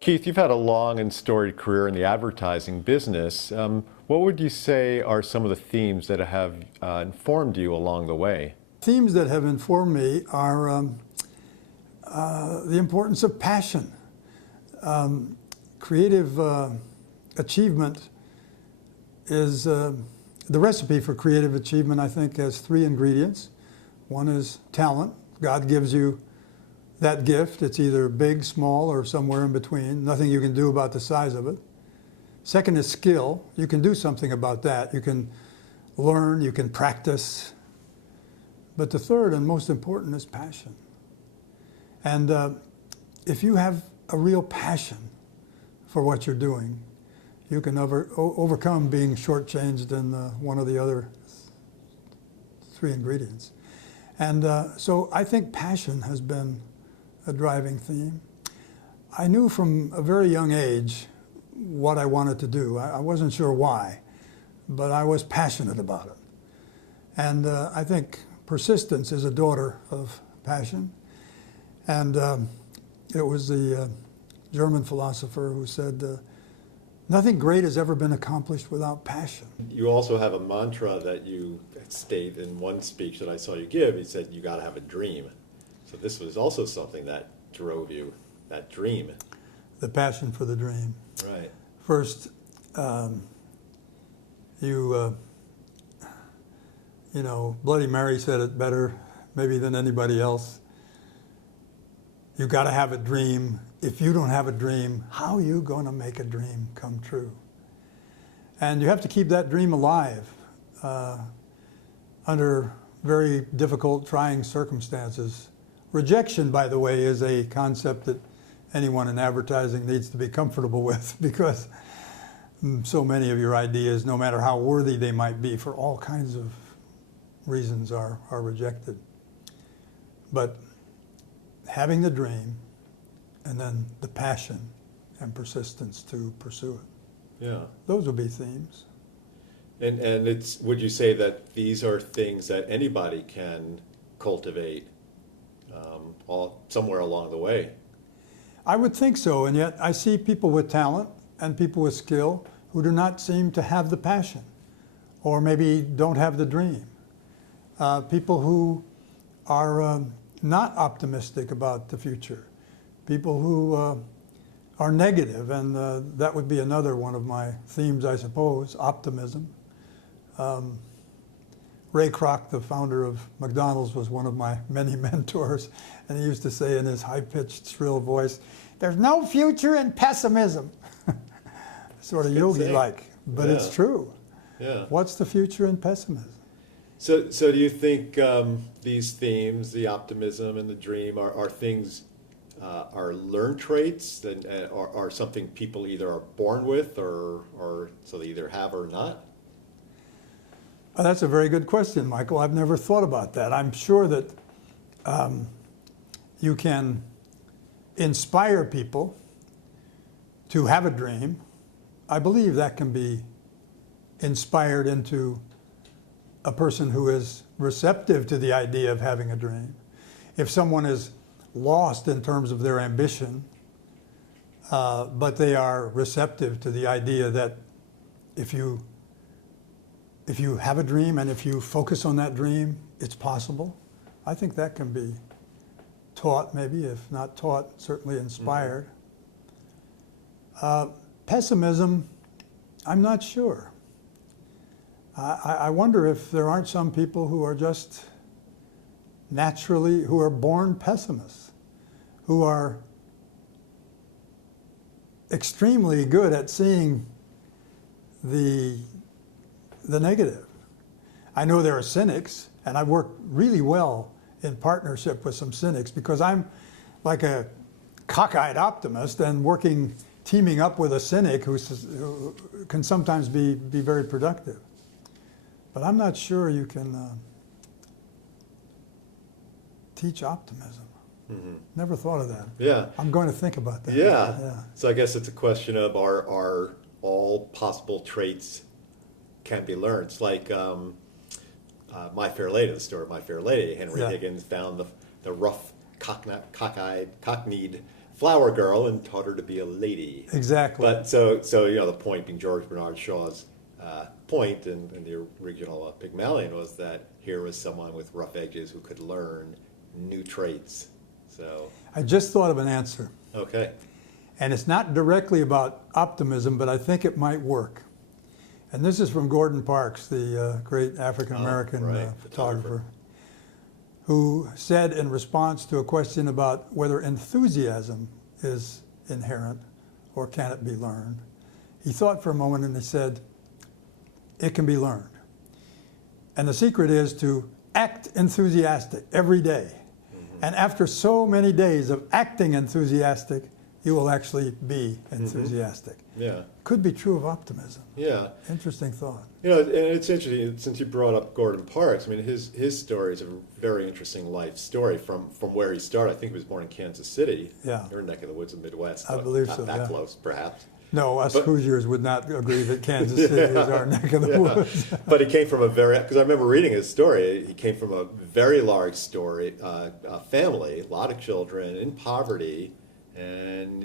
Keith, you've had a long and storied career in the advertising business. What would you say are some of the themes that have informed you along the way? Themes that have informed me are the importance of passion. Creative achievement is the recipe for creative achievement, I think, has three ingredients. One is talent. God gives you that gift. It's either big, small, or somewhere in between. Nothing you can do about the size of it. Second is skill. You can do something about that. You can learn, you can practice. But the third and most important is passion. And if you have a real passion for what you're doing, you can overcome being shortchanged in one of the other three ingredients. And so I think passion has been a driving theme. I knew from a very young age what I wanted to do. I wasn't sure why, but I was passionate about it. And I think persistence is a daughter of passion. And it was the German philosopher who said, nothing great has ever been accomplished without passion. You also have a mantra that you state in one speech that I saw you give. You said, you got to have a dream. So this was also something that drove you, that dream. The passion for the dream. Right. First, you know, Bloody Mary said it better maybe than anybody else. You got to have a dream. If you don't have a dream, how are you going to make a dream come true? And you have to keep that dream alive under very difficult, trying circumstances. Rejection, by the way, is a concept that anyone in advertising needs to be comfortable with, because so many of your ideas, no matter how worthy they might be, for all kinds of reasons are rejected. But having the dream, and then the passion and persistence to pursue it. Yeah. Those would be themes. And it's, would you say that these are things that anybody can cultivate somewhere along the way? I would think so, and yet I see people with talent and people with skill who do not seem to have the passion, or maybe don't have the dream. People who are not optimistic about the future. People who are negative, and that would be another one of my themes, I suppose, optimism. Ray Kroc, the founder of McDonald's, was one of my many mentors, and he used to say in his high-pitched, shrill voice, "There's no future in pessimism." Sort of yogi-like, but it's true. Yeah. What's the future in pessimism? So do you think these themes, the optimism and the dream, are things, are learned traits, and are something people either are born with, or so they either have or not? That's a very good question, Michael. I've never thought about that. I'm sure that you can inspire people to have a dream. I believe that can be inspired into a person who is receptive to the idea of having a dream. If someone is lost in terms of their ambition, but they are receptive to the idea that if you have a dream and if you focus on that dream, it's possible. I think that can be taught, maybe, if not taught, certainly inspired. Pessimism, I'm not sure. I wonder if there aren't some people who are just naturally, who are born pessimists, who are extremely good at seeing the negative. I know there are cynics, and I've worked really well in partnership with some cynics, because I'm like a cockeyed optimist, and teaming up with a cynic who can sometimes be very productive. But I'm not sure you can teach optimism. Mm-hmm. Never thought of that. Yeah. I'm going to think about that. Yeah. So I guess it's a question of are all possible traits can be learned. It's like My Fair Lady, the story of My Fair Lady. Henry Higgins found the rough, cockeyed, cockneyed flower girl and taught her to be a lady. Exactly. But so the point being George Bernard Shaw's point in the original Pygmalion was that here was someone with rough edges who could learn new traits. So I just thought of an answer. okay. And it's not directly about optimism, but I think it might work. And this is from Gordon Parks, the great African-American right, photographer, who said in response to a question about whether enthusiasm is inherent or can it be learned, he thought for a moment and he said, it can be learned. And the secret is to act enthusiastic every day. And after so many days of acting enthusiastic, you will actually be enthusiastic. Yeah. Could be true of optimism. Yeah. Interesting thought. You know, and it's interesting, since you brought up Gordon Parks, I mean, his story is a very interesting life story from where he started. I think he was born in Kansas City. Yeah. Your neck of the woods of the Midwest. I believe not so, that yeah. close, perhaps. No, us But- Hoosiers would not agree that Kansas City is our neck of the Yeah. woods. But he came from because I remember reading his story, he came from a very large family, a lot of children in poverty, and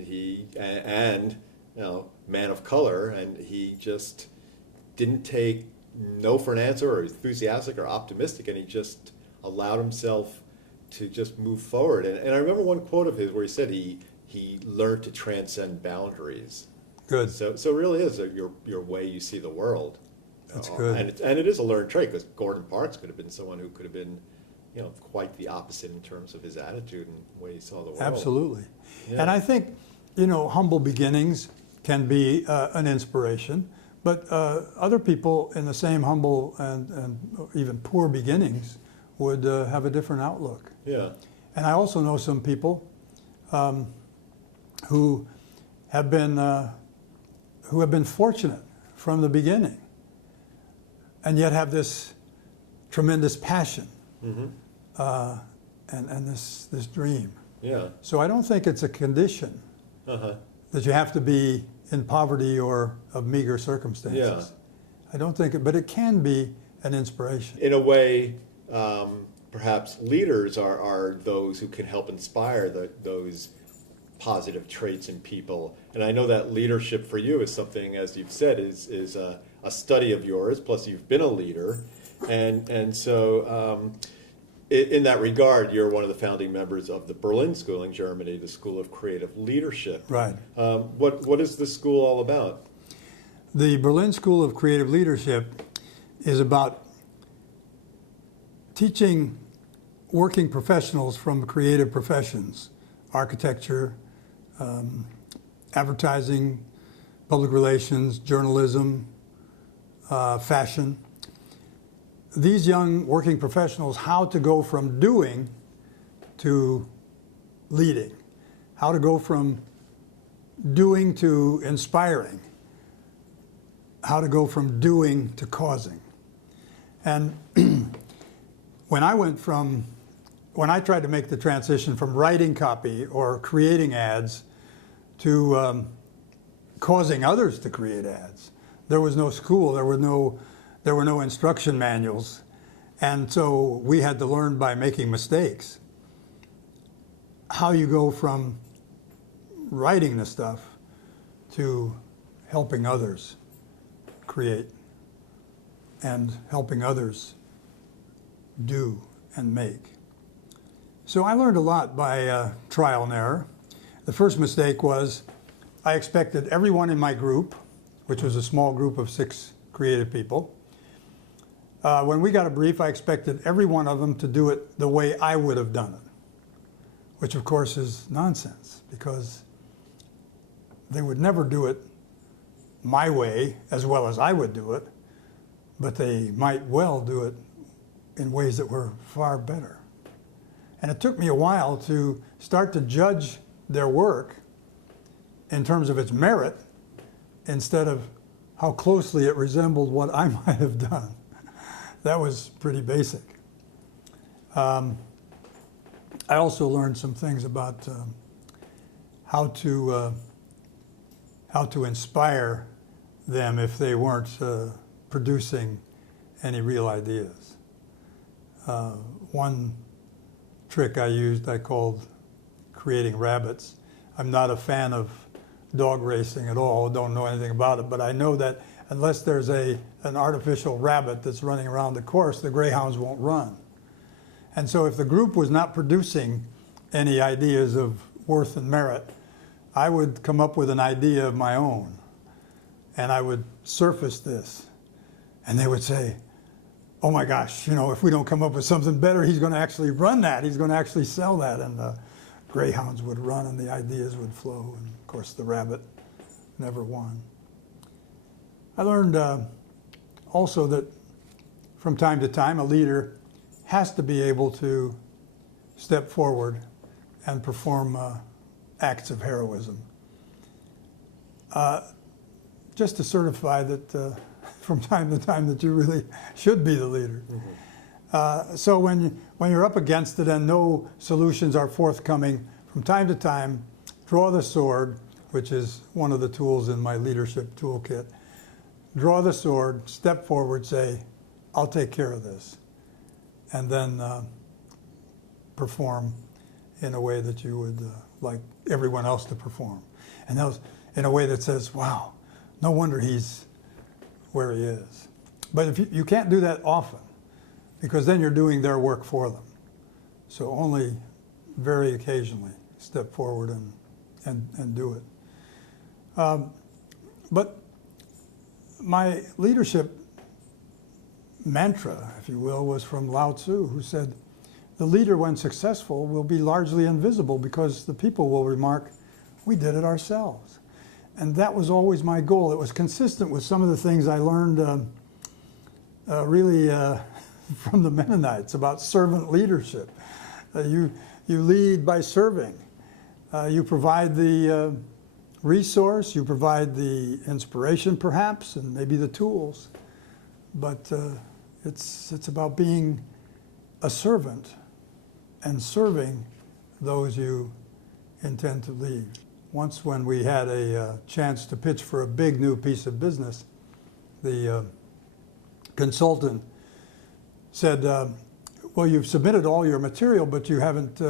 man of color, and he just didn't take no for an answer or enthusiastic or optimistic, and he just allowed himself to just move forward. And I remember one quote of his where he said he learned to transcend boundaries. Good. So it really is your way you see the world. That's good. And it is a learned trait, because Gordon Parks could have been someone who could have been, quite the opposite in terms of his attitude and the way he saw the world. Absolutely. Yeah. And I think, humble beginnings can be an inspiration, but other people in the same humble and even poor beginnings would have a different outlook. Yeah. And I also know some people who have been fortunate from the beginning, and yet have this tremendous passion and this dream. Yeah. So I don't think it's a condition Uh-huh. that you have to be in poverty or of meager circumstances. Yeah. I don't think it, but it can be an inspiration. In a way, perhaps leaders are those who can help inspire those positive traits in people. And I know that leadership for you is something, as you've said, is a study of yours, plus you've been a leader. And so in that regard, you're one of the founding members of the Berlin School in Germany, the School of Creative Leadership. Right. What is the school all about? The Berlin School of Creative Leadership is about teaching working professionals from creative professions, architecture, advertising, public relations, journalism, fashion. These young working professionals, how to go from doing to leading, how to go from doing to inspiring, how to go from doing to causing. And when I tried to make the transition from writing copy or creating ads to causing others to create ads, there was no school, there were no instruction manuals, and so we had to learn by making mistakes how you go from writing the stuff to helping others create and helping others do and make. So I learned a lot by trial and error. The first mistake was I expected everyone in my group, which was a small group of 6 creative people, when we got a brief, I expected every one of them to do it the way I would have done it, which of course is nonsense, because they would never do it my way as well as I would do it, but they might well do it in ways that were far better. And it took me a while to start to judge their work in terms of its merit instead of how closely it resembled what I might have done. That was pretty basic. I also learned some things about how to inspire them if they weren't producing any real ideas. One trick I used I called creating rabbits. I'm not a fan of dog racing at all, don't know anything about it, but I know that unless there's an artificial rabbit that's running around the course, the greyhounds won't run. And so if the group was not producing any ideas of worth and merit, I would come up with an idea of my own, and I would surface this, and they would say, oh my gosh, you know, if we don't come up with something better, he's going to actually run that. He's going to actually sell that. And the greyhounds would run and the ideas would flow. And of course, the rabbit never won. I learned also that from time to time, a leader has to be able to step forward and perform acts of heroism. Just to certify that from time to time that you really should be the leader. Mm-hmm. So when you're up against it and no solutions are forthcoming, from time to time, draw the sword, which is one of the tools in my leadership toolkit. Draw the sword, step forward, say, I'll take care of this. And then perform in a way that you would like everyone else to perform. And that was in a way that says, wow, no wonder he's where he is. But if you can't do that often, because then you're doing their work for them. So only very occasionally step forward and do it. But my leadership mantra, if you will, was from Lao Tzu, who said, the leader, when successful, will be largely invisible because the people will remark, we did it ourselves. And that was always my goal. It was consistent with some of the things I learned really from the Mennonites about servant leadership. You lead by serving. You provide the resource, you provide the inspiration perhaps, and maybe the tools. But it's about being a servant and serving those you intend to lead. Once when we had a chance to pitch for a big new piece of business, the consultant said, well, you've submitted all your material, but you haven't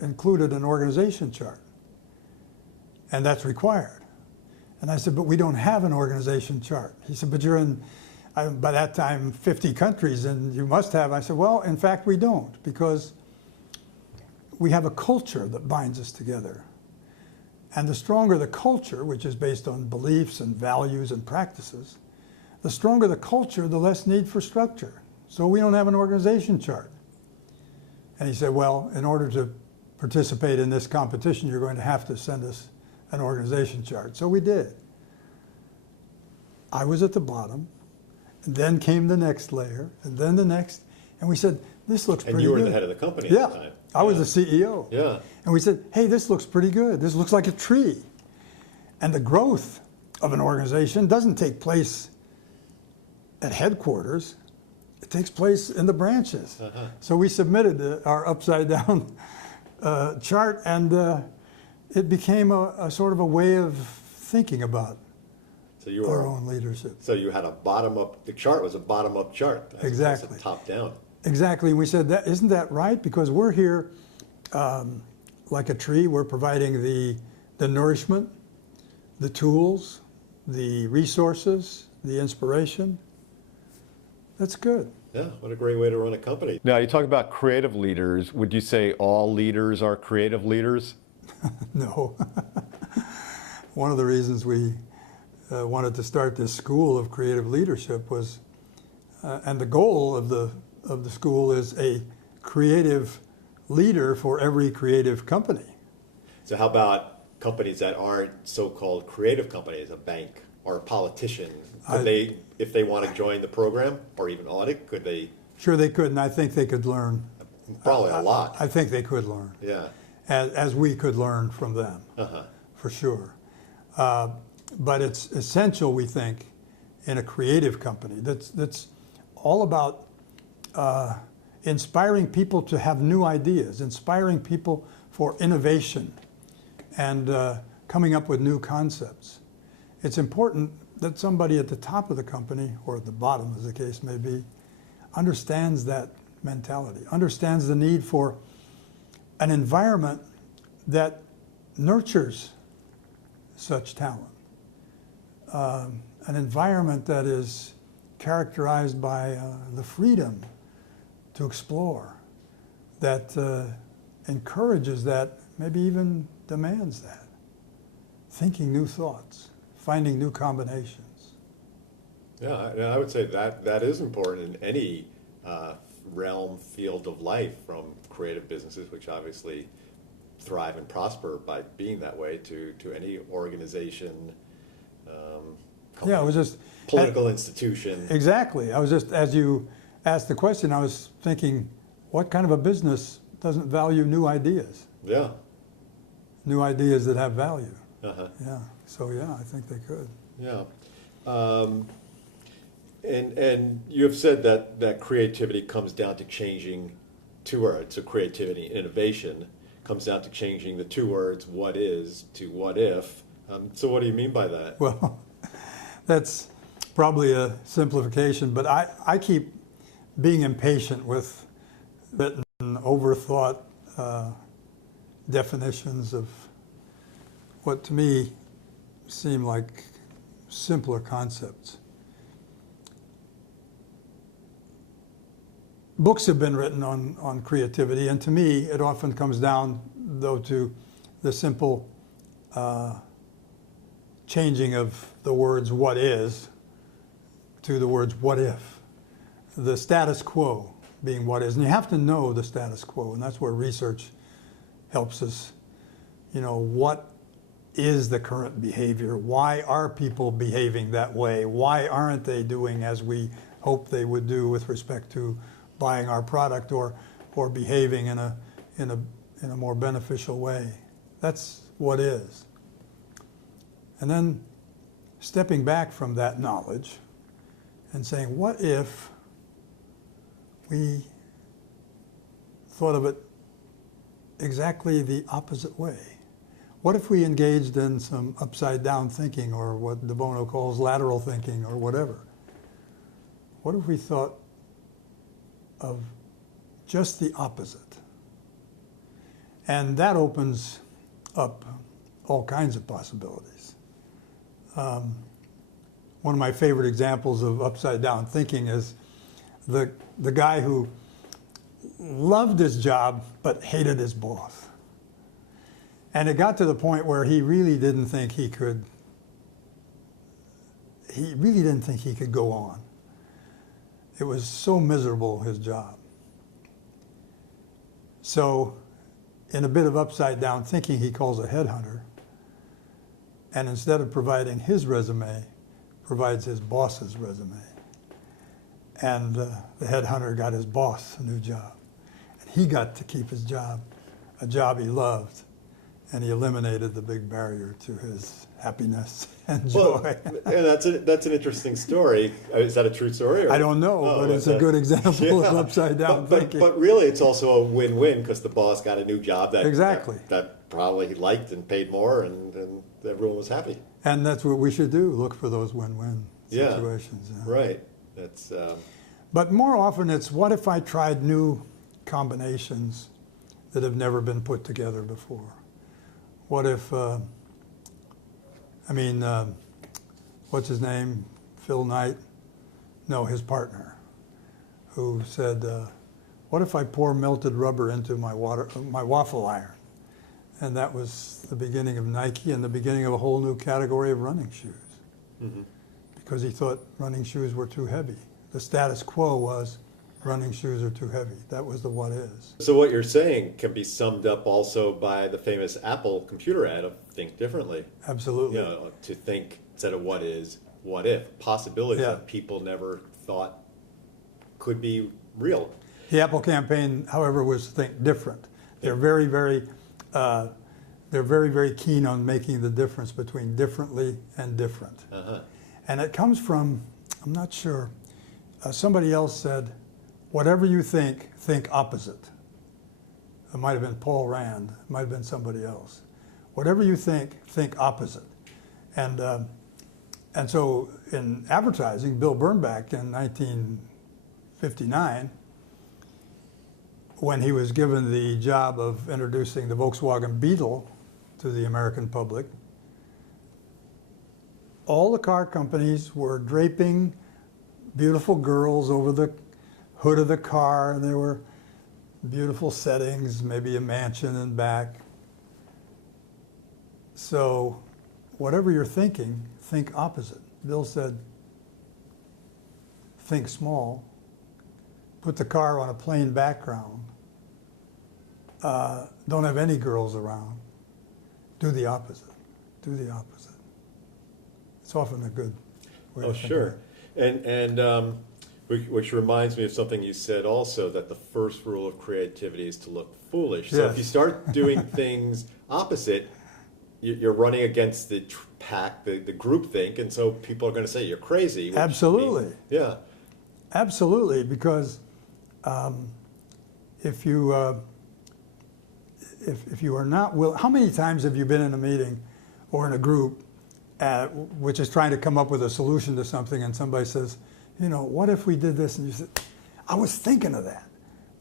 included an organization chart. And that's required. And I said, but we don't have an organization chart. He said, but you're in, by that time, 50 countries, and you must have. I said, well, in fact, we don't, because we have a culture that binds us together. And the stronger the culture, which is based on beliefs and values and practices, the stronger the culture, the less need for structure. So we don't have an organization chart. And he said, well, in order to participate in this competition, you're going to have to send us an organization chart. So we did. I was at the bottom, and then came the next layer, and then the next, and we said, this looks pretty good. And you were the head of the company yeah, at the time. I was the CEO. Yeah. And we said, hey, this looks pretty good. This looks like a tree. And the growth of an organization doesn't take place at headquarters. It takes place in the branches. Uh-huh. So we submitted our upside down chart, and it became a sort of a way of thinking about our own leadership. So you had a bottom-up, the chart was a bottom-up chart. Exactly. Top-down. Exactly. And we said, isn't that right? Because we're here like a tree. We're providing the nourishment, the tools, the resources, the inspiration. That's good. Yeah, what a great way to run a company. Now, you talk about creative leaders. Would you say all leaders are creative leaders? No. One of the reasons we wanted to start this school of creative leadership was, and the goal of the school is a creative leader for every creative company. So how about companies that aren't so-called creative companies, a bank or a politician? Could they, if they want to join the program or even audit, could they? Sure they could, and I think they could learn. Probably a lot. I think they could learn. Yeah. As we could learn from them, for sure. But it's essential, we think, in a creative company that's all about inspiring people to have new ideas, inspiring people for innovation, and coming up with new concepts. It's important that somebody at the top of the company, or at the bottom, as the case may be, understands that mentality, understands the need for an environment that nurtures such talent. An environment that is characterized by the freedom to explore, that encourages that, maybe even demands that. Thinking new thoughts, finding new combinations. Yeah, I would say that is important in any realm, field of life, from creative businesses, which obviously thrive and prosper by being that way, to any organization, company, Yeah, it was just political institution. exactly. I was just, as you asked the question, I was thinking, what kind of a business doesn't value new ideas? Yeah. New ideas that have value. Uh-huh. Yeah. So yeah, I think they could. Yeah. And you have said that creativity comes down to changing two words. So creativity, innovation, comes down to changing the two words, what is, to what if. So what do you mean by that? Well, that's probably a simplification, but I keep being impatient with written, overthought definitions of what to me seem like simpler concepts. Books have been written on creativity, and to me it often comes down, though, to the simple changing of the words what is to the words what if. The status quo being what is. And you have to know the status quo, and that's where research helps us. You know, what is the current behavior? Why are people behaving that way? Why aren't they doing as we hope they would do with respect to buying our product, or behaving in a more beneficial way? That's what is. And then stepping back from that knowledge and saying, what if we thought of it exactly the opposite way? What if we engaged in some upside down thinking, or what De Bono calls lateral thinking, or whatever? What if we thought of just the opposite? And that opens up all kinds of possibilities. One of my favorite examples of upside down thinking is the guy who loved his job but hated his boss. And it got to the point where he really didn't think he could go on. It was so miserable, his job. So in a bit of upside down thinking, he calls a headhunter, and instead of providing his resume, provides his boss's resume. And the headhunter got his boss a new job. And he got to keep his job, a job he loved, and he eliminated the big barrier to his happiness and joy. Well, and that's an interesting story. Is that a true story? Or? I don't know, but it's a good example of upside down thinking. But really, it's also a win-win, because the boss got a new job that probably he liked and paid more, and everyone was happy. And that's what we should do, look for those win-win situations. Yeah. Right. That's. But more often it's, what if I tried new combinations that have never been put together before? What if, what's his name? Phil Knight? No, his partner, who said, what if I pour melted rubber into my waffle iron? And that was the beginning of Nike and the beginning of a whole new category of running shoes. Mm-hmm. Because he thought running shoes were too heavy. The status quo was running shoes are too heavy. That was the what is. So what you're saying can be summed up also by the famous Apple computer ad of think differently. Absolutely. You know, to think instead of what is, what if. Possibilities that people never thought could be real. The Apple campaign, however, was think different. They're very, very, very keen on making the difference between differently and different. Uh-huh. And it comes from, I'm not sure, somebody else said, whatever you think opposite. It might have been Paul Rand, it might have been somebody else. Whatever you think opposite. And so in advertising, Bill Bernbach in 1959, when he was given the job of introducing the Volkswagen Beetle to the American public, all the car companies were draping beautiful girls over the hood of the car, and there were beautiful settings, maybe a mansion in back. So whatever you're thinking, think opposite. Bill said, think small, put the car on a plain background, don't have any girls around, do the opposite, do the opposite. It's often a good way Oh, to think sure. of it. Which reminds me of something you said also, that the first rule of creativity is to look foolish. So Yes. if you start doing things opposite, you're running against the pack, the group think, and so people are going to say you're crazy. Which Absolutely. means- yeah. Absolutely, because if you are not will, how many times have you been in a meeting or in a group which is trying to come up with a solution to something, and somebody says, you know, what if we did this? And you said, I was thinking of that,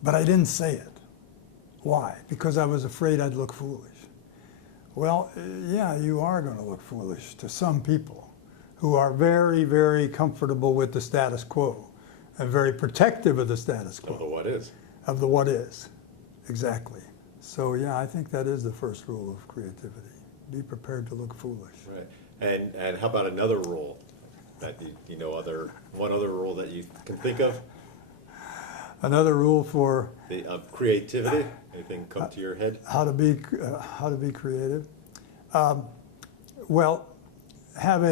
but I didn't say it. Why? Because I was afraid I'd look foolish. Well, yeah, you are going to look foolish to some people who are very, very comfortable with the status quo and very protective of the status quo. Of the what is. Of the what is, exactly. So yeah, I think that is the first rule of creativity. Be prepared to look foolish. Right. And how about another rule that one other rule that you can think of? Another rule for Of creativity? Anything come to your head? how to be creative. Well, have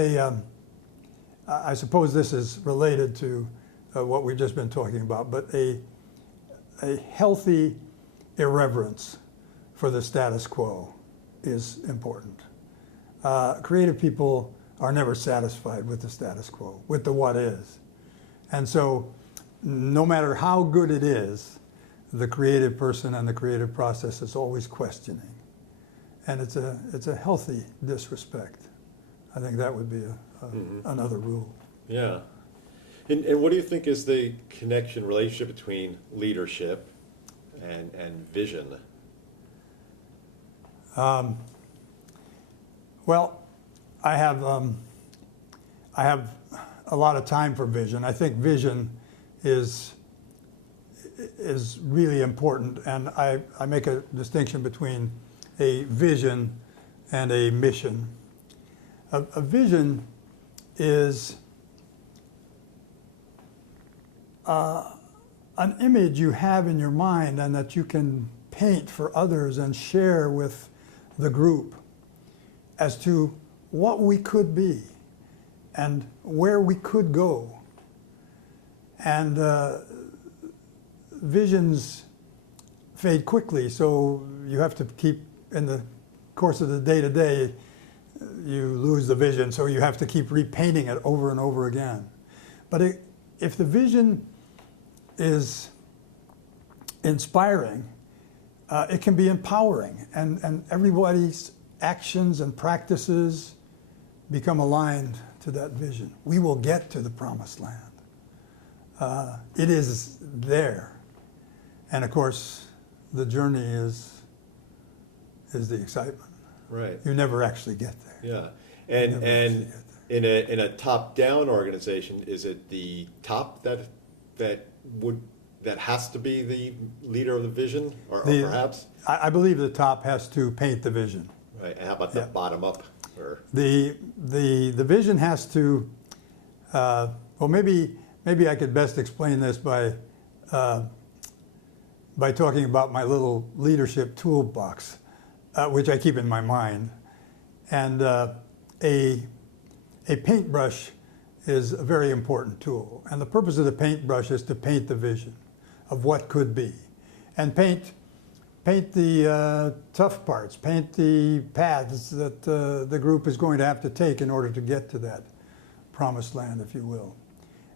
I suppose this is related to what we've just been talking about, but a healthy irreverence for the status quo is important. Creative people are never satisfied with the status quo, with the what is. And so no matter how good it is, the creative person and the creative process is always questioning. And it's a healthy disrespect. I think that would be another rule. Yeah. And what do you think is the relationship between leadership and vision? Well, I have a lot of time for vision. I think vision is really important, and I make a distinction between a vision and a mission. A vision is an image you have in your mind and that you can paint for others and share with the group as to what we could be and where we could go. And visions fade quickly, so you have to keep, in the course of the day-to-day, you lose the vision, so you have to keep repainting it over and over again. But if the vision is inspiring, it can be empowering, and everybody's actions and practices become aligned to that vision. We will get to the promised land. It is there. And of course, the journey is the excitement. Right. You never actually get there. Yeah. And in a top-down organization, is it the top that has to be the leader of the vision, or perhaps? I believe the top has to paint the vision. Right. And how about the bottom up? Or The vision has to. Well, maybe I could best explain this by talking about my little leadership toolbox, which I keep in my mind. And a paintbrush is a very important tool. And the purpose of the paintbrush is to paint the vision of what could be. And paint the tough parts, paint the paths that the group is going to have to take in order to get to that promised land, if you will.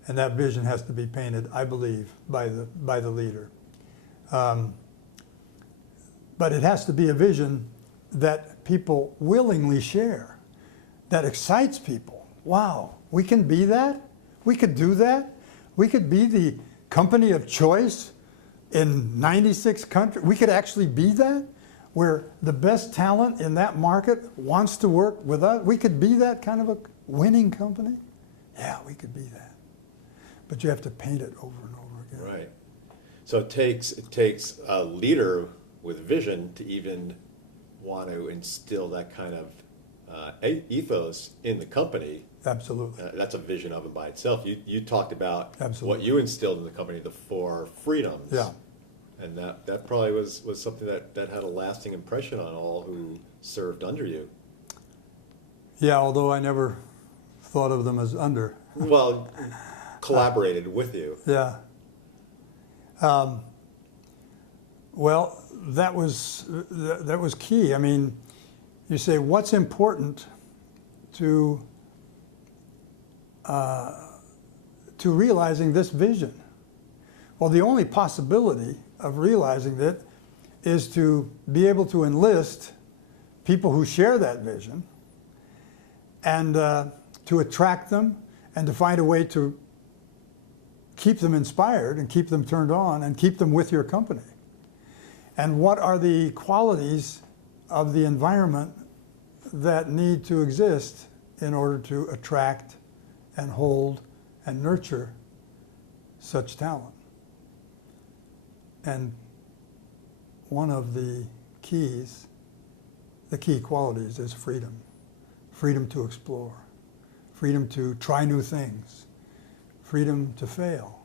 And that vision has to be painted, I believe, by the leader. But it has to be a vision that people willingly share, that excites people. Wow, we can be that? We could do that? We could be the company of choice in 96 countries. We could actually be that, where the best talent in that market wants to work with us. We could be that kind of a, winning company? Yeah, we could be that. But you have to paint it over and over again. Right. So it takes a leader with vision to even want to instill that kind of ethos in the company. Absolutely. That's a vision of it by itself. You talked about Absolutely. what you instilled in the company, the 4 freedoms. Yeah. And that probably was something that had a lasting impression on all who served under you. Yeah, although I never thought of them as under. Well, collaborated with you. Yeah. Well, that was key. I mean, you say, what's important to realizing this vision? Well, the only possibility of realizing that is to be able to enlist people who share that vision and to attract them and to find a way to keep them inspired and keep them turned on and keep them with your company. And what are the qualities of the environment that need to exist in order to attract and hold and nurture such talent? And one of the key qualities is freedom. Freedom to explore, freedom to try new things, freedom to fail.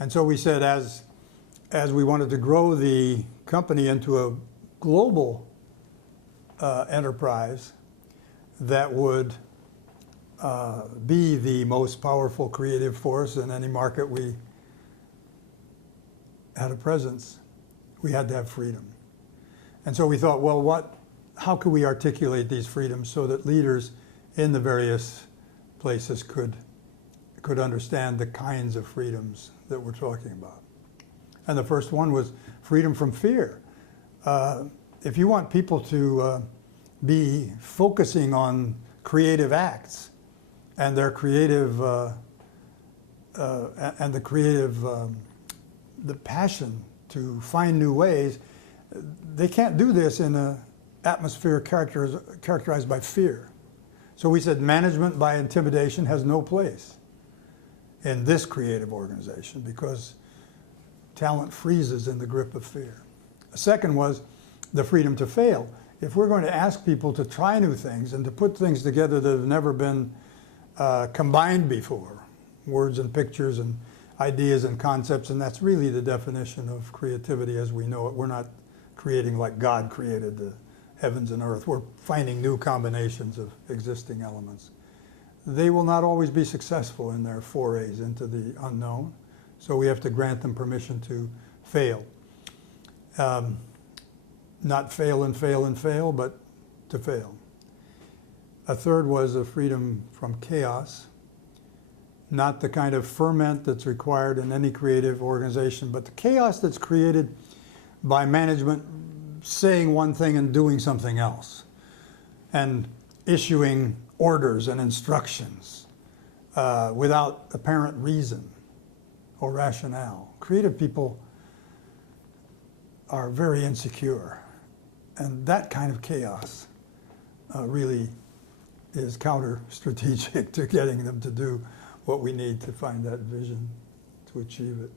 And so we said, as we wanted to grow the company into a global enterprise that would be the most powerful creative force in any market we had a presence, we had to have freedom. And so we thought, well, how could we articulate these freedoms so that leaders in the various places could understand the kinds of freedoms that we're talking about? And the first one was freedom from fear. If you want people to be focusing on creative acts and their creative the passion to find new ways, they can't do this in an atmosphere characterized by fear. So we said management by intimidation has no place in this creative organization because talent freezes in the grip of fear. The second was the freedom to fail. If we're going to ask people to try new things and to put things together that have never been combined before, words and pictures and ideas and concepts, and that's really the definition of creativity as we know it. We're not creating like God created the heavens and earth. We're finding new combinations of existing elements. They will not always be successful in their forays into the unknown, so we have to grant them permission to fail. Not fail and fail and fail, but to fail. A third was a freedom from chaos, not the kind of ferment that's required in any creative organization, but the chaos that's created by management saying one thing and doing something else, and issuing orders and instructions without apparent reason or rationale. Creative people are very insecure, and that kind of chaos really is counter-strategic to getting them to do what we need to find that vision, to achieve it.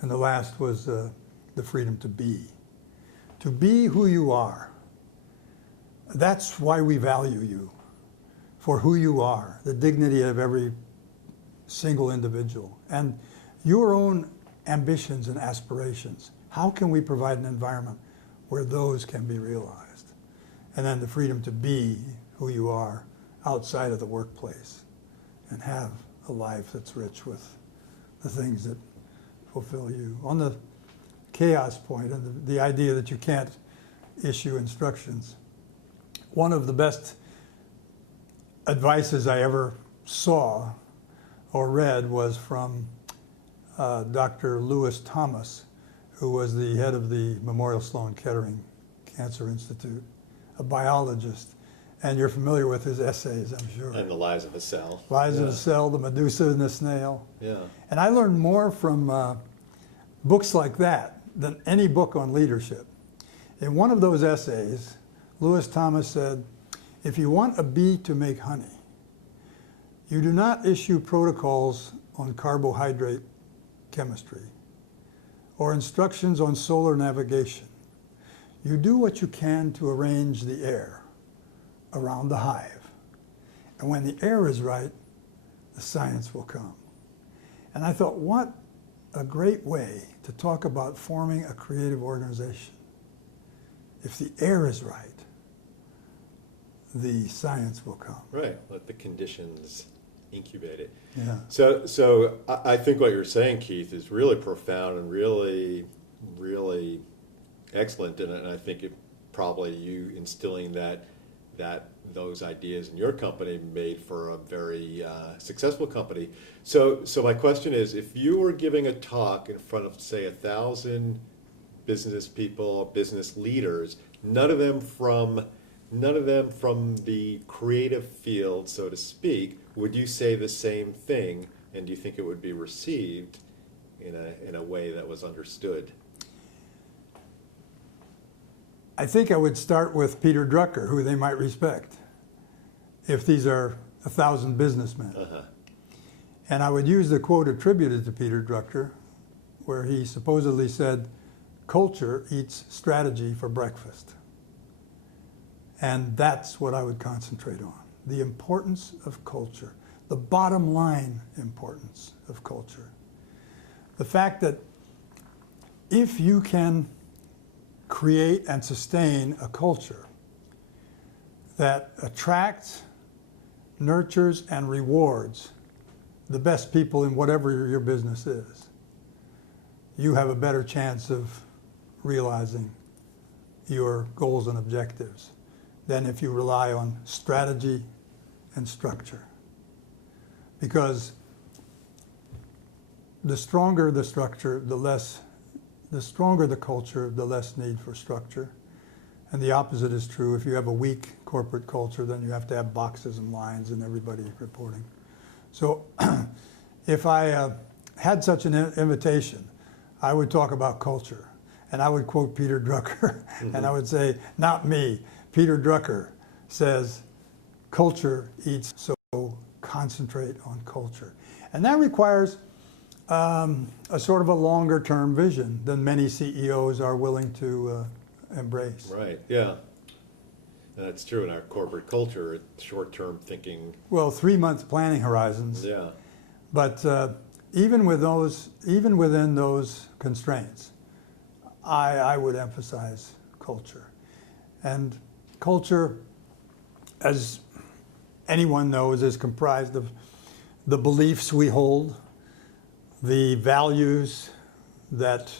And the last was the freedom to be who you are. That's why we value you, for who you are, the dignity of every single individual, and your own ambitions and aspirations. How can we provide an environment where those can be realized? And then the freedom to be who you are outside of the workplace and have a life that's rich with the things that fulfill you. On the chaos point and the idea that you can't issue instructions, one of the best advices I ever saw or read was from Dr. Lewis Thomas, who was the head of the Memorial Sloan Kettering Cancer Institute, a biologist. And you're familiar with his essays, I'm sure. And The Lives of a Cell. Lives of a Cell, The Medusa and the Snail. Yeah. And I learned more from books like that than any book on leadership. In one of those essays, Lewis Thomas said, if you want a bee to make honey, you do not issue protocols on carbohydrate chemistry or instructions on solar navigation. You do what you can to arrange the air around the hive. And when the air is right, the science will come. And I thought, what a great way to talk about forming a creative organization. If the air is right, the science will come. Right, let the conditions incubate it. Yeah. So I think what you're saying, Keith, is really profound and really, really excellent. And I think it probably you instilling that those ideas in your company made for a very successful company. So my question is, if you were giving a talk in front of, say, 1,000 business people, business leaders, none of them from the creative field, so to speak, would you say the same thing? And do you think it would be received in a way that was understood? I think I would start with Peter Drucker, who they might respect, if these are 1,000 businessmen. Uh-huh. And I would use the quote attributed to Peter Drucker, where he supposedly said, "Culture eats strategy for breakfast." And that's what I would concentrate on, the importance of culture, the bottom line importance of culture. The fact that if you can create and sustain a culture that attracts, nurtures, and rewards the best people in whatever your business is, you have a better chance of realizing your goals and objectives than if you rely on strategy and structure. Because the stronger the structure, the stronger the culture, the less need for structure. And the opposite is true. If you have a weak corporate culture, then you have to have boxes and lines and everybody reporting. So if I had such an invitation, I would talk about culture. And I would quote Peter Drucker. Mm-hmm. And I would say, not me, Peter Drucker says, culture eats, so concentrate on culture. And that requires a sort of a longer term vision than many CEOs are willing to embrace. Right, yeah. That's true in our corporate culture, it's short-term thinking. Well, 3-month planning horizons. Yeah. But even within those constraints, I would emphasize culture. And culture, as anyone knows, is comprised of the beliefs we hold, the values that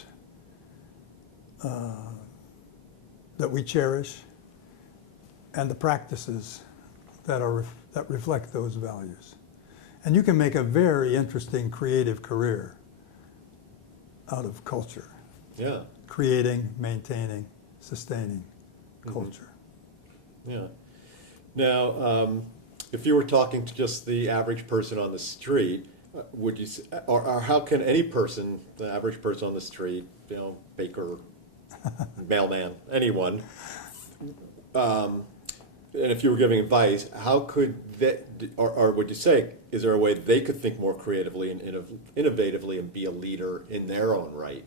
we cherish, and the practices that reflect those values. And you can make a very interesting creative career out of culture. Yeah. Creating, maintaining, sustaining culture. Yeah. Now, if you were talking to just the average person on the street, would you, or how can any person, the average person on the street, baker, mailman, anyone, and if you were giving advice, how could they, or would you say, is there a way they could think more creatively and innovatively and be a leader in their own right?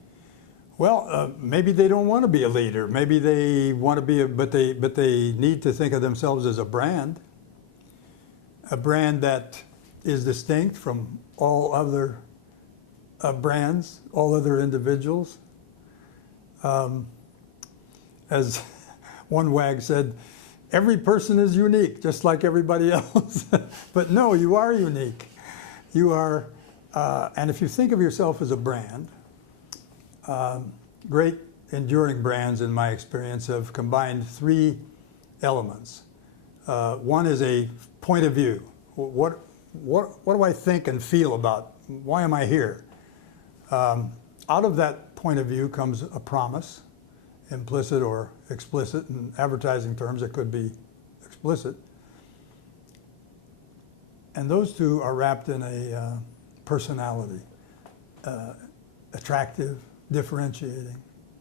Well, maybe they don't want to be a leader. Maybe they want to be, but they need to think of themselves as a brand that is distinct from all other brands, all other individuals. As one wag said, every person is unique, just like everybody else. But no, you are unique. You are, and if you think of yourself as a brand, great enduring brands, in my experience, have combined 3 elements. One is a point of view. What do I think and feel about? Why am I here? Out of that point of view comes a promise, implicit or explicit. In advertising terms, it could be explicit. And those two are wrapped in a personality, attractive, differentiating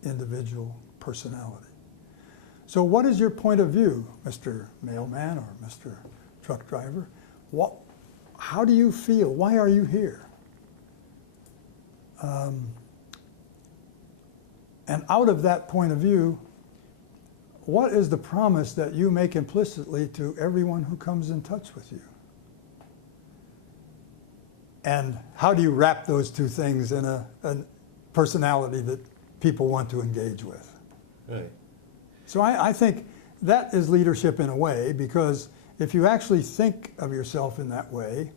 individual personality. So what is your point of view, Mr. Mailman or Mr. Truck Driver? How do you feel? Why are you here? And out of that point of view, what is the promise that you make implicitly to everyone who comes in touch with you? And how do you wrap those two things in a personality that people want to engage with? Right. So I think that is leadership in a way, because if you actually think of yourself in that way,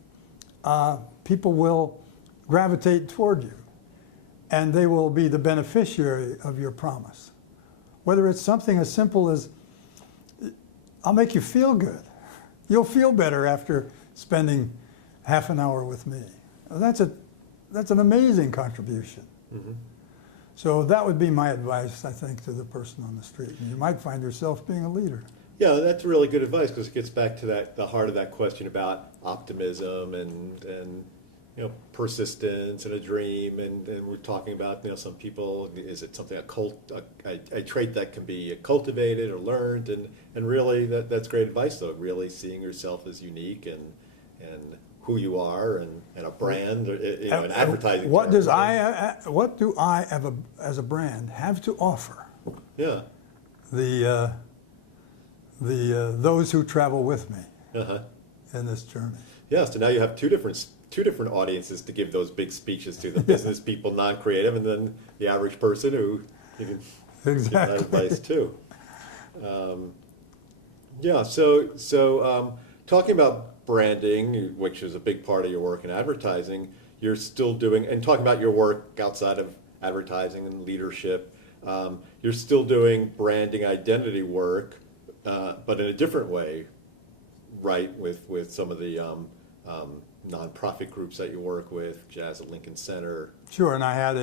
people will gravitate toward you, and they will be the beneficiary of your promise. Whether it's something as simple as, I'll make you feel good. You'll feel better after spending half an hour with me. That's an amazing contribution. Mm-hmm. So that would be my advice, I think, to the person on the street. And you might find yourself being a leader. Yeah, that's really good advice, because it gets back to the heart of that question about optimism and persistence and a dream, and we're talking about some people, is it something a trait that can be cultivated or learned, and really that's great advice, though, really seeing yourself as unique and who you are, and a brand, an advertising. What do I as a brand have to offer? Yeah. Those who travel with me Uh-huh. in this journey. Yeah, so now you have two different audiences to give those big speeches to: the business people, non-creative, and then the average person who you can give that advice to. Talking about branding, which is a big part of your work in advertising, you're still doing, and talking about your work outside of advertising and leadership, you're still doing branding identity work, but in a different way, right? With some of the nonprofit groups that you work with, Jazz at Lincoln Center. Sure, and I had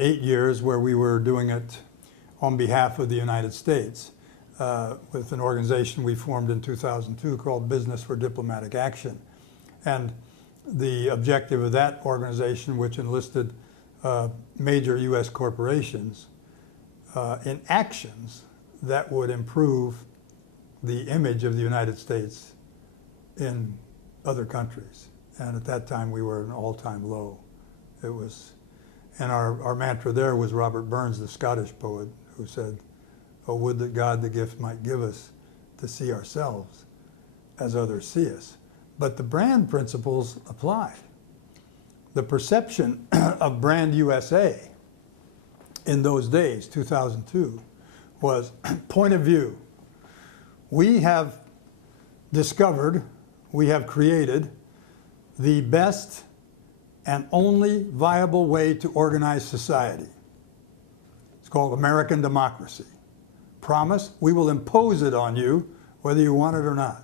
8 years where we were doing it on behalf of the United States with an organization we formed in 2002 called Business for Diplomatic Action. And the objective of that organization, which enlisted major U.S. corporations in actions that would improve the image of the United States in other countries. And at that time we were at an all-time low. And our mantra there was Robert Burns, the Scottish poet, who said, "Oh, would that God the gift might give us to see ourselves as others see us." But the brand principles applied. The perception of Brand USA in those days, 2002, was point of view. We have discovered, we have created the best and only viable way to organize society. It's called American democracy. Promise, we will impose it on you whether you want it or not.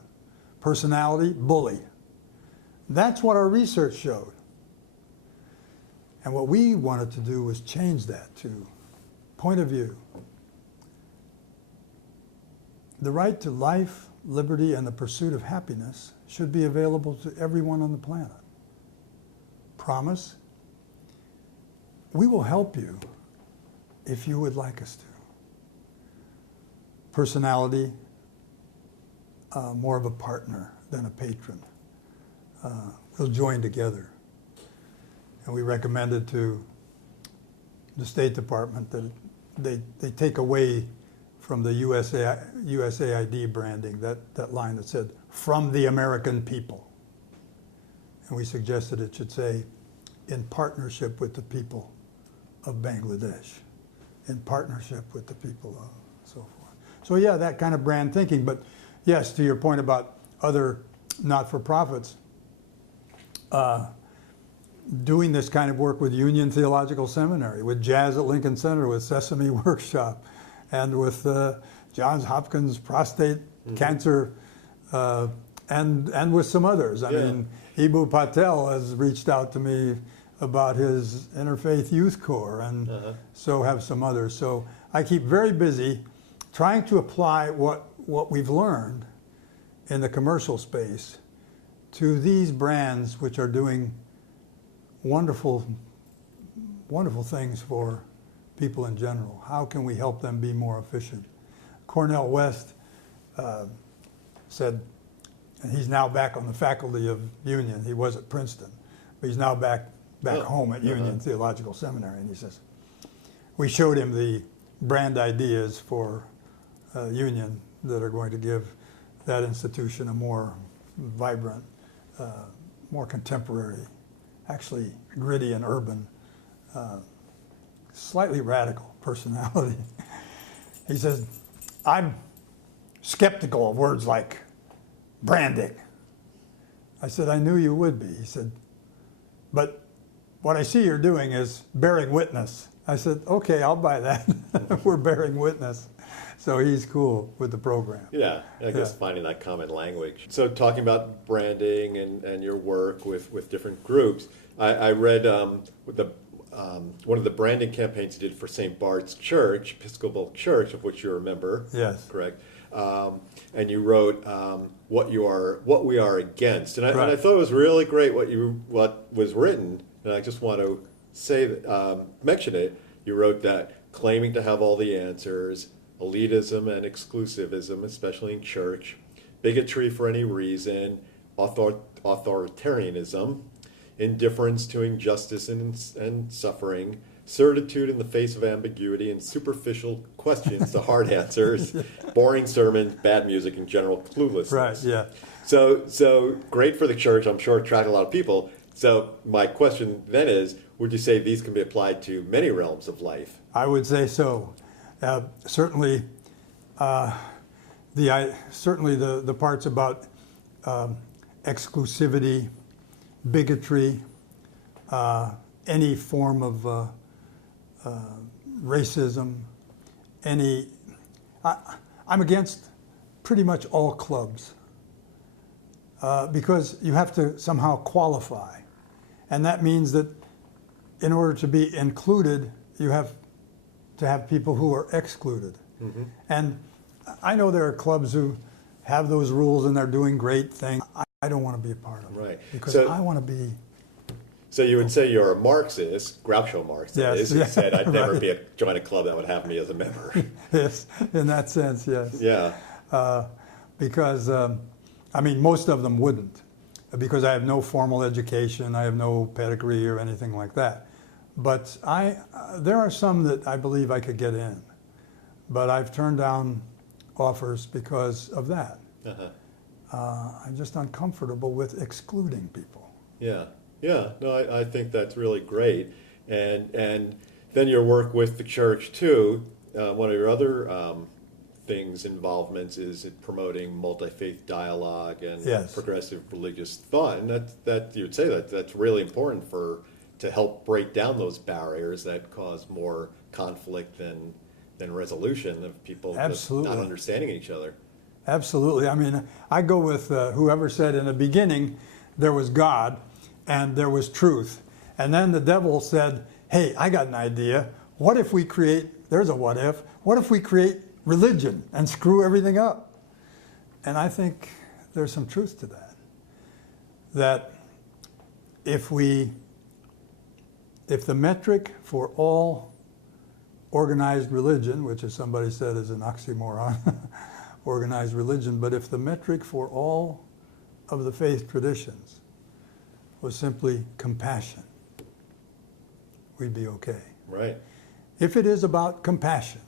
Personality, bully. That's what our research showed. And what we wanted to do was change that to point of view. The right to life, liberty, and the pursuit of happiness should be available to everyone on the planet. Promise, we will help you if you would like us to. Personality, more of a partner than a patron. We'll join together. And we recommended to the State Department that they take away from the USAID branding that line that said, "From the American people." And we suggested it should say, "In partnership with the people of Bangladesh," in partnership with the people of so forth. So yeah, that kind of brand thinking. But yes, to your point about other not-for-profits, doing this kind of work with Union Theological Seminary, with Jazz at Lincoln Center, with Sesame Workshop, and with Johns Hopkins prostate cancer, and with some others. I mean, Ibu Patel has reached out to me about his Interfaith Youth Corps, and so have some others. So I keep very busy trying to apply what we've learned in the commercial space to these brands, which are doing wonderful, wonderful things for people in general. How can we help them be more efficient? Cornel West said, and he's now back on the faculty of Union. He was at Princeton, but he's now back home at Union Theological Seminary. And he says, we showed him the brand ideas for Union that are going to give that institution a more vibrant, more contemporary, actually gritty and urban, slightly radical personality. He says, I'm skeptical of words like branding. I said, I knew you would be. He said, but what I see you're doing is bearing witness. I said, okay, I'll buy that. We're bearing witness. So he's cool with the program. Yeah, I guess finding that common language. So talking about branding and your work with different groups, I read one of the branding campaigns you did for St. Bart's Church, Episcopal Church, of which you're a member. Yes. Correct. And you wrote what we are against, and I thought it was really great what was written, and I just want to say that, mention it. You wrote that claiming to have all the answers, elitism and exclusivism, especially in church, bigotry for any reason, authoritarianism, indifference to injustice and suffering, certitude in the face of ambiguity, and superficial questions to hard answers, boring sermons, bad music, and general cluelessness. Right, yeah. So great for the church, I'm sure attract a lot of people. So my question then is, would you say these can be applied to many realms of life? I would say so. Certainly, the parts about exclusivity, bigotry, any form of racism, I'm against pretty much all clubs because you have to somehow qualify. And that means that in order to be included, you have to have people who are excluded. Mm-hmm. And I know there are clubs who have those rules and they're doing great things. I don't want to be a part of it. Right. Because I want to be... So you would say you're a Marxist, Groucho Marx, yes, who said, I'd never join a club that would have me as a member. Yes, in that sense, yes. Yeah. Because, most of them wouldn't. Because I have no formal education, I have no pedigree or anything like that. But there are some that I believe I could get in. But I've turned down offers because of that. I'm just uncomfortable with excluding people. Yeah. Yeah, no, I think that's really great. And then your work with the church too, one of your other involvements is in promoting multi-faith dialogue and progressive religious thought. And that you would say that's really important to help break down those barriers that cause more conflict than resolution of people just not understanding each other. Absolutely. I go with whoever said in the beginning there was God and there was truth. And then the devil said, hey, I got an idea. What if we create, there's a what if we create religion and screw everything up? And I think there's some truth to that. That if the metric for all organized religion, which as somebody said is an oxymoron, organized religion, but if the metric for all of the faith traditions was simply compassion, we'd be okay. Right. If it is about compassion,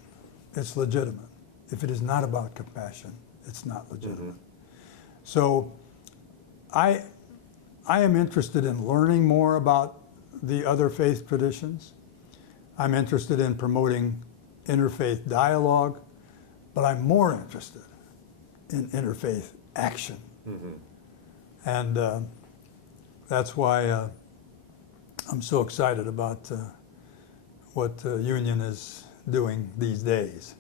it's legitimate. If it is not about compassion, it's not legitimate. Mm-hmm. So I am interested in learning more about the other faith traditions. I'm interested in promoting interfaith dialogue, but I'm more interested in interfaith action. Mm-hmm. And that's why I'm so excited about what Union is doing these days.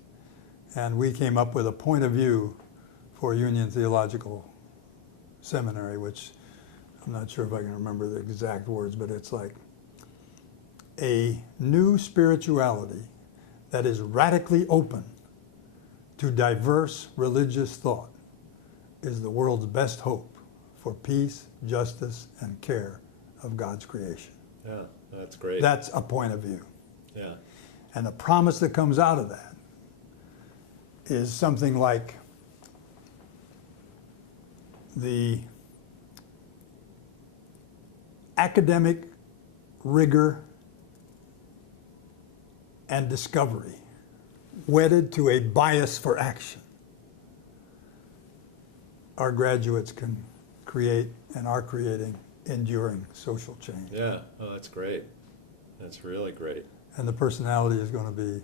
And we came up with a point of view for Union Theological Seminary, which I'm not sure if I can remember the exact words, but it's like a new spirituality that is radically open to diverse religious thought is the world's best hope for peace, justice, and care of God's creation. Yeah, that's great. That's a point of view. Yeah. And the promise that comes out of that is something like the academic rigor and discovery wedded to a bias for action. Our graduates can create and are creating enduring social change. Yeah, oh, that's great. That's really great. And the personality is going to be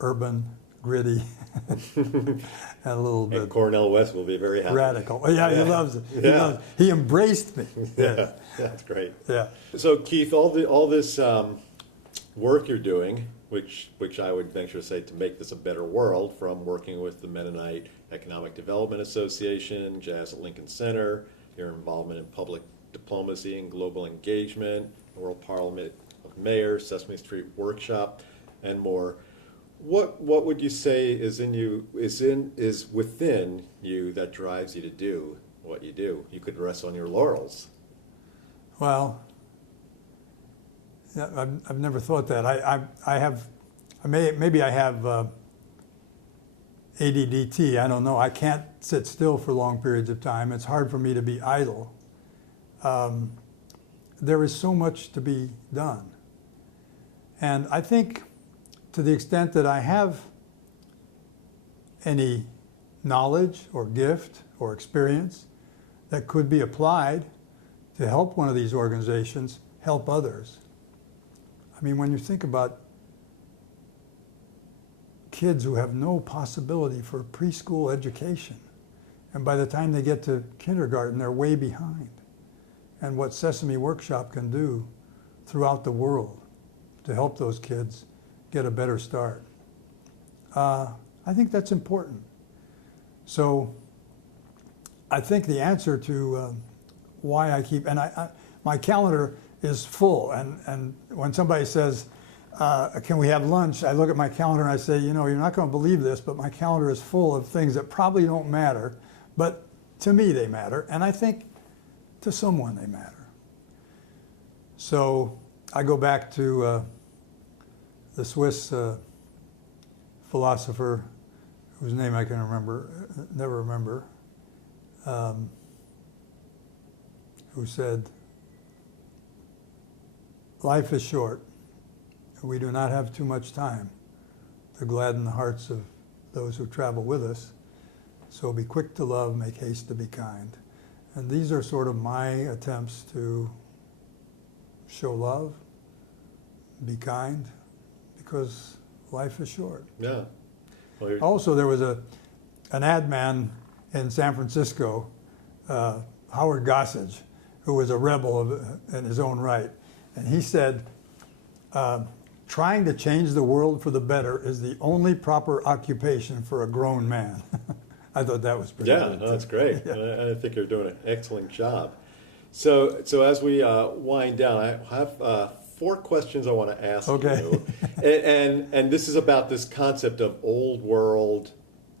urban, gritty, and a little And bit Cornell West will be very happy. radical. Oh, yeah, he loves it. He Yeah. loves it. He embraced me. Yeah, that's great. Yeah. So Keith, all this work you're doing, which I would venture to say to make this a better world, from working with the Mennonite Economic Development Association, Jazz at Lincoln Center, your involvement in public diplomacy and global engagement, the World Parliament of Mayors, Sesame Street Workshop, and more. What would you say is within you that drives you to do what you do? You could rest on your laurels. Well, yeah, I've never thought that. Maybe I have ADDT. I don't know. I can't sit still for long periods of time. It's hard for me to be idle. There is so much to be done. And I think to the extent that I have any knowledge or gift or experience that could be applied to help one of these organizations help others. I mean, when you think about kids who have no possibility for preschool education, and by the time they get to kindergarten, they're way behind, and what Sesame Workshop can do throughout the world to help those kids get a better start. I think that's important. So I think the answer to why I keep, and my calendar is full, and when somebody says, can we have lunch? I look at my calendar and I say, you know, you're not going to believe this, but my calendar is full of things that probably don't matter, but to me they matter, and I think to someone they matter. So I go back to the Swiss philosopher whose name I can never remember, who said, life is short. We do not have too much time to gladden the hearts of those who travel with us. So be quick to love, make haste to be kind. And these are sort of my attempts to show love, be kind, because life is short. Yeah. Well, Also, there was an ad man in San Francisco, Howard Gossage, who was a rebel in his own right. And he said, trying to change the world for the better is the only proper occupation for a grown man. I thought that was pretty good. no, that's great. Yeah. And I think you're doing an excellent job. So as we wind down, I have 4 questions I want to ask you. And this is about this concept of old world,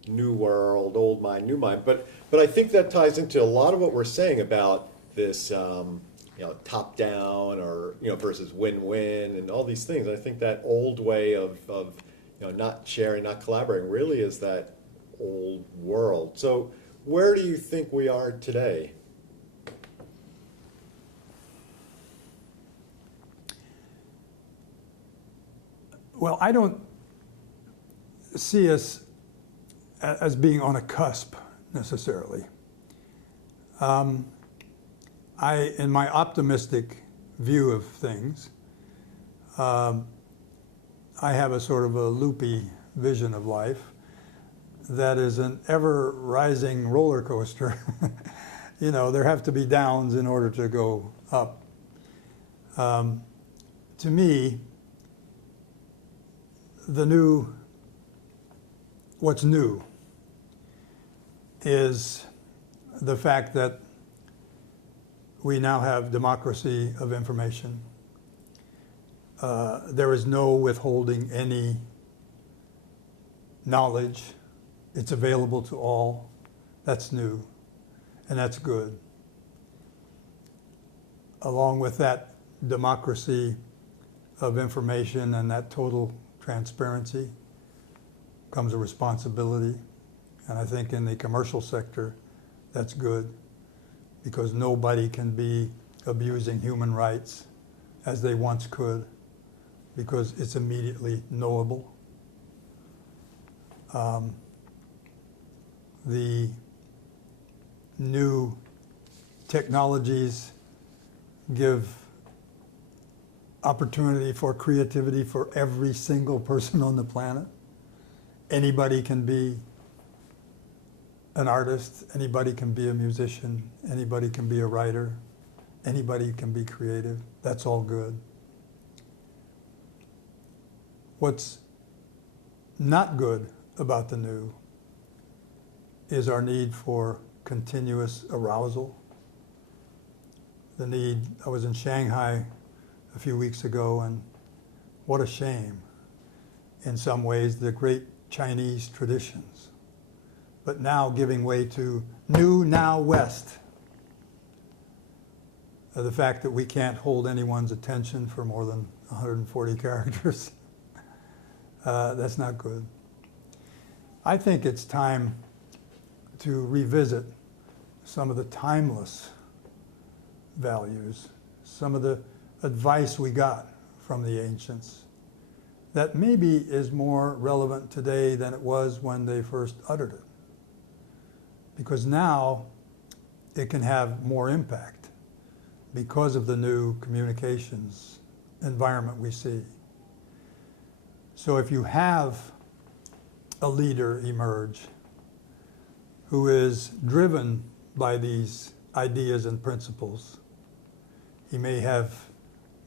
old mind, new mind. But I think that ties into a lot of what we're saying about this top down or versus win-win and all these things. I think that old way of not sharing, not collaborating really is that old world. So where do you think we are today? Well, I don't see us as being on a cusp necessarily. In my optimistic view of things, I have a sort of a loopy vision of life that is an ever-rising roller coaster. There have to be downs in order to go up. To me, what's new is the fact that we now have democracy of information. There is no withholding any knowledge. It's available to all. That's new, and that's good. Along with that democracy of information and that total transparency, comes a responsibility. And I think in the commercial sector, that's good, because nobody can be abusing human rights as they once could, because it's immediately knowable. The new technologies give opportunity for creativity for every single person on the planet. Anybody can be an artist, anybody can be a musician, anybody can be a writer, anybody can be creative. That's all good. What's not good about the new is our need for continuous arousal. The need, I was in Shanghai a few weeks ago, and what a shame, in some ways, the great Chinese traditions, but now giving way to new now West. The fact that we can't hold anyone's attention for more than 140 characters, that's not good. I think it's time to revisit some of the timeless values, some of the advice we got from the ancients that maybe is more relevant today than it was when they first uttered it. Because now it can have more impact because of the new communications environment we see. So if you have a leader emerge who is driven by these ideas and principles, he may have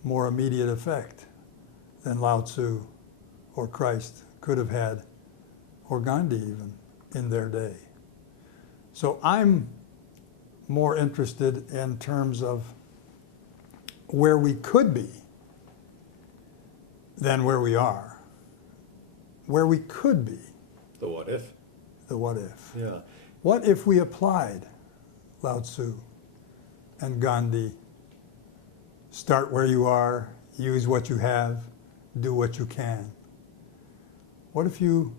more immediate effect than Lao Tzu or Christ could have had, or Gandhi even, in their day. So I'm more interested in terms of where we could be than where we are. Where we could be. The what if? The what if. Yeah. What if we applied Lao Tzu and Gandhi? Start where you are, use what you have, do what you can. What if you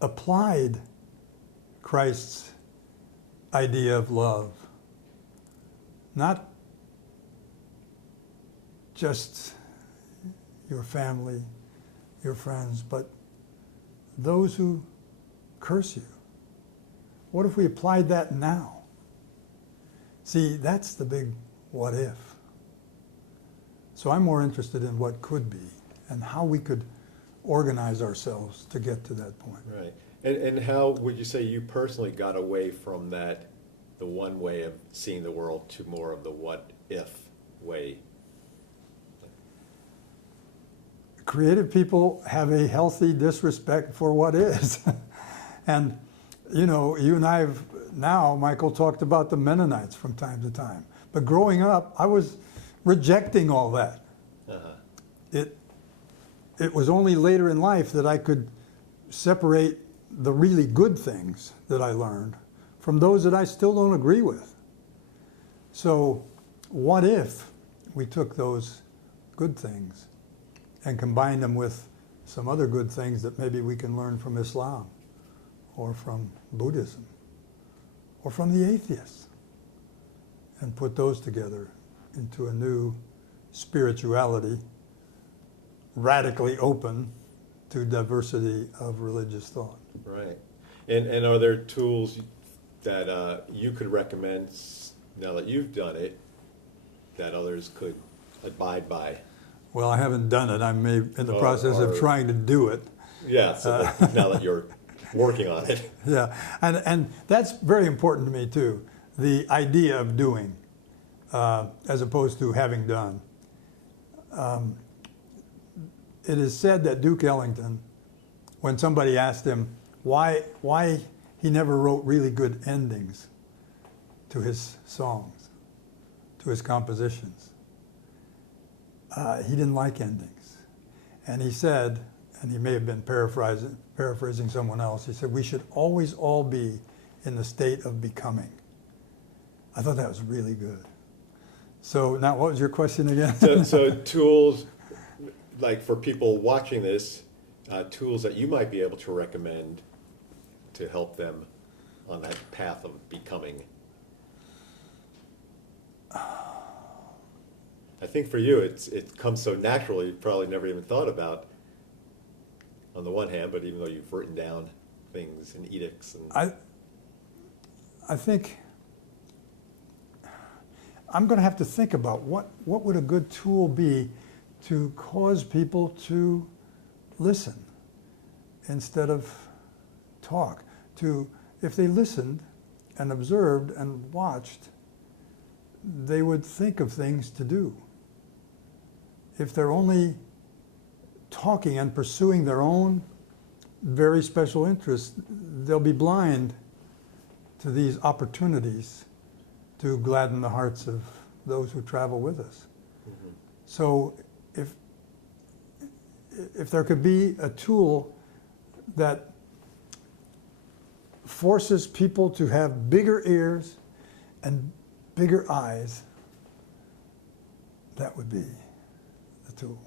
applied Christ's idea of love? Not just your family, your friends, but those who curse you. What if we applied that now? See, that's the big what if. So I'm more interested in what could be and how we could organize ourselves to get to that point. Right. And how would you say you personally got away from that, the one way of seeing the world, to more of the what if way? Creative people have a healthy disrespect for what is. And, you know, you and I have now, Michael talked about the Mennonites from time to time. But growing up, I was rejecting all that. Uh-huh. It was only later in life that I could separate the really good things that I learned from those that I still don't agree with. So what if we took those good things and combined them with some other good things that maybe we can learn from Islam or from Buddhism or from the atheists, and put those together into a new spirituality, radically open to diversity of religious thought. Right. And are there tools that you could recommend, now that you've done it, that others could abide by? Well, I haven't done it. I'm in the process of trying to do it. Yeah, so now that you're working on it. Yeah, and that's very important to me too, the idea of doing as opposed to having done. It is said that Duke Ellington, when somebody asked him why he never wrote really good endings to his songs, to his compositions, he didn't like endings. And he said, and he may have been paraphrasing someone else, he said, we should always all be in the state of becoming. I thought that was really good. So now what was your question again? So tools, like for people watching this, tools that you might be able to recommend to help them on that path of becoming? I think for you, it comes so naturally, you probably never even thought about, on the one hand, but even though you've written down things and edicts. And I think I'm going to have to think about what would a good tool be to cause people to listen instead of talk. If they listened and observed and watched, they would think of things to do. If they're only talking and pursuing their own very special interests, they'll be blind to these opportunities to gladden the hearts of those who travel with us. Mm-hmm. So if there could be a tool that forces people to have bigger ears and bigger eyes, that would be the tool.